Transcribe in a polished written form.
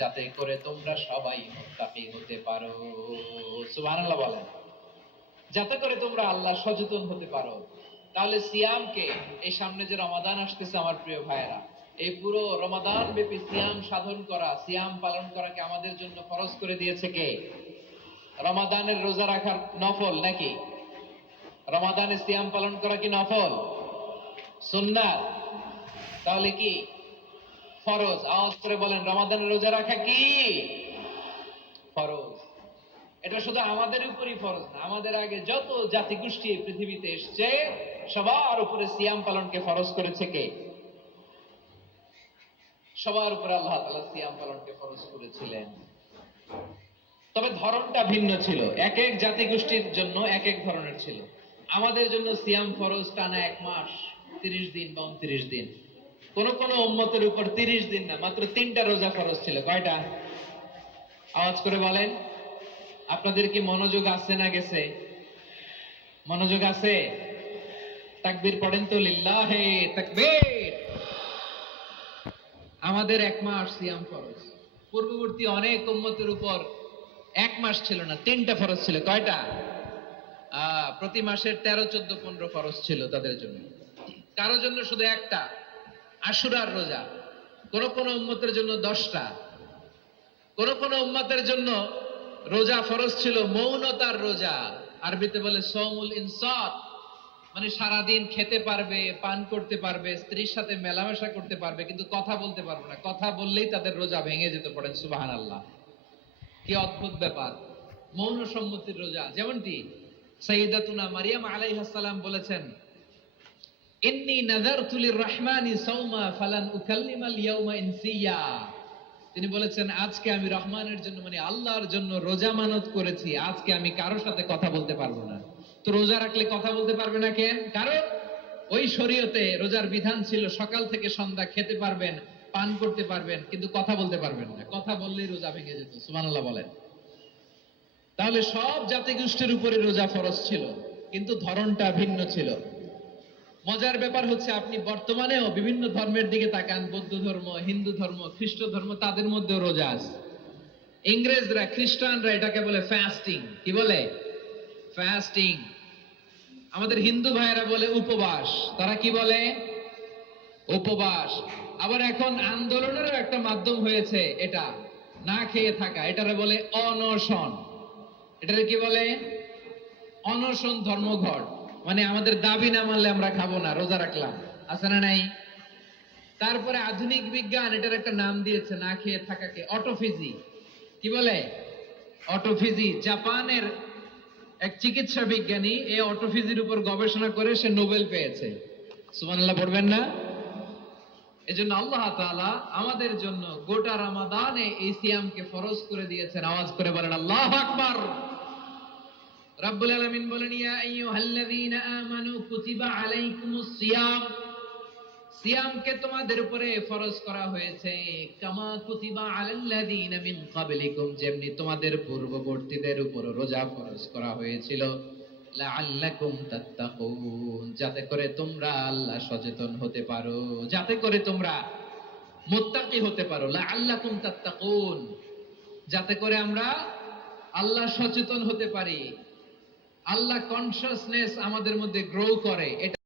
যাতে করে তোমরা সবাই মুত্তাকি হতে পারো। সুবহানাল্লাহ বলেন। যাতে করে তোমরা আল্লাহ সচেতন হতে পারো। তাহলে সিয়ামকে, এই সামনে যে রমাদান আসতেছে আমার প্রিয় ভাইয়েরা, এই পুরো রমাদান ব্যাপী সিয়াম সাধন করা, সিয়াম পালন করাকে আমাদের জন্য ফরজ করে দিয়েছে কে? রমাদানের রোজা রাখার নফল নাকি? রমাদানে সিয়াম পালন করা কি নফল? সুন্নাত? তাহলে কি ফরজ? আওয়াজ করে বলেন, রমাদানের রোজা রাখা কি ফরজ? এটা শুধু আমাদের উপরই ফরজ না, আমাদের আগে যত জাতিগোষ্ঠী পৃথিবীতে এসছে সবার উপরে সিয়াম পালনকে ফরজ করেছে কে? সবার উপরে আল্লাহ তাআলা সিয়াম পালনকে ফরজ করেছিলেন। তবে ধরনটা ভিন্ন ছিল, এক এক জাতিগোষ্ঠীর জন্য এক এক ধরনের ছিল। আমাদের জন্য সিয়াম ফরজ টানা 1 মাস 30 দিন বা 29 দিন। কোন কোন উম্মতের উপর 30 দিন না, মাত্র 3টা রোজা ফরজ ছিল। কয়টা? আওয়াজ করে বলেন। আপনাদের কি মনোযোগ আছে না গেছে? মনোযোগ আছে? তাকবীর পড়েন তো, লিল্লাহে তাকবীর। আমাদের 1 মাস সিয়াম ফরজ। পূর্ববর্তী অনেক উম্মতের উপর 1 মাস ছিল না, 3টা ফরজ ছিল। কয়টা? প্রতি মাসের 13, 14, 15 ফরজ ছিল তাদের জন্য। কারো জন্য শুধু একটা, আশুরার রোজা। কোন কোন উম্মতের জন্য 10টা। কোন কোন উম্মতের জন্য রোজা ফরজ ছিল মৌনতার রোজা, আরবিতে বলে সওমুল ইনসাত, মানে সারাদিন খেতে পারবে, পান করতে পারবে, স্ত্রীর সাথে মেলামেশা করতে পারবে, কিন্তু কথা বলতে পারবে না। কথা বললেই তাদের রোজা ভেঙে যেত। পড়েন সুবহানাল্লাহ। কি অদ্ভুত ব্যাপার! মৌন সম্মতির রোজা। যেমনটি সাইয়্যিদাতুনা মারিয়াম আলাইহিস সালাম বলেছেন, ইন্নী নাযারতু লির-রাহমানি সাওমা ফালান উকাল্লিমাল ইয়াওমা ইনসিয়া। তিনি বলেছেন, আজকে আমি রহমানের জন্য, মানে আল্লাহর জন্য রোজা মানত করেছি, আজকে আমি কারোর সাথে কথা বলতে পারবো না। তো রোজা রাখলে কথা বলতে পারবে না কেন? কারণ ওই শরীয়তে রোজার বিধান ছিল সকাল থেকে সন্ধ্যা খেতে পারবেন, পান করতে পারবেন, কিন্তু কথা বলতে পারবেন না। কথা বললেই রোজা ভেঙে যেত। সুবহানাল্লাহ বলেন। তাহলে সব জাতিগোষ্ঠীর উপরে রোজা ফরজ ছিল, কিন্তু ধরনটা ভিন্ন ছিল। মজার ব্যাপার হচ্ছে, আপনি বর্তমানেও বিভিন্ন ধর্মের দিকে তাকান, বৌদ্ধ ধর্ম, হিন্দু ধর্ম, খ্রিস্ট ধর্ম, তাদের মধ্যেও রোজা আছে। ইংরেজরা, খ্রিস্টানরা এটাকে বলে ফাস্টিং। কি বলে? ফাস্টিং। আমাদের হিন্দু ভাইয়েরা বলে উপবাস। তারা কি বলে? উপবাস। আবার এখন আন্দোলনেরও একটা মাধ্যম হয়েছে এটা, না খেয়ে থাকা। এটারে বলে অনশন। এটারে কি বলে? অনশন ধর্মঘট। মানে আমাদের দাবি না মানলে আমরা খাবো না, রোজা রাখলাম। আছে না নাই? তারপরে আধুনিক বিজ্ঞান এটার একটা নাম দিয়েছে না খেয়ে থাকাকে, অটোফিজি। কি বলে? অটোফিজি। জাপানের এক চিকিৎসা বিজ্ঞানী এই অটোফিজির উপর গবেষণা করে সে নোবেল পেয়েছে। সুবহানাল্লাহ পড়বেন না? এজন্য আল্লাহ তাআলা আমাদের জন্য গোটা রমাদানে এই সিয়ামকে ফরজ করে দিয়েছেন। আওয়াজ করে বলেন আল্লাহু আকবার। রাব্বুল আলামিন বলেন, ইয়া আইয়ুহাল্লাযীনা আমানু কুতিবা আলাইকুমুস সিয়াম। সিয়ামকে তোমাদের উপরে ফরজ করা হয়েছে, কামা কুতিবা আলাল্লাযীনা মিন ক্বাবলিকুম, যেমনি তোমাদের পূর্ববর্তীদের উপর রোজা ফরজ করা হয়েছিল, লাআল্লাকুম তাত্তাকুন, যাতে করে তোমরা আল্লাহ সচেতন হতে পারো, যাতে করে তোমরা মুত্তাকি হতে পারো। লাআল্লাকুম তাত্তাকুন, যাতে করে আমরা আল্লাহ সচেতন হতে পারি, আল্লাহ কনসিয়াসনেস আমাদের মধ্যে গ্রো করে। এটা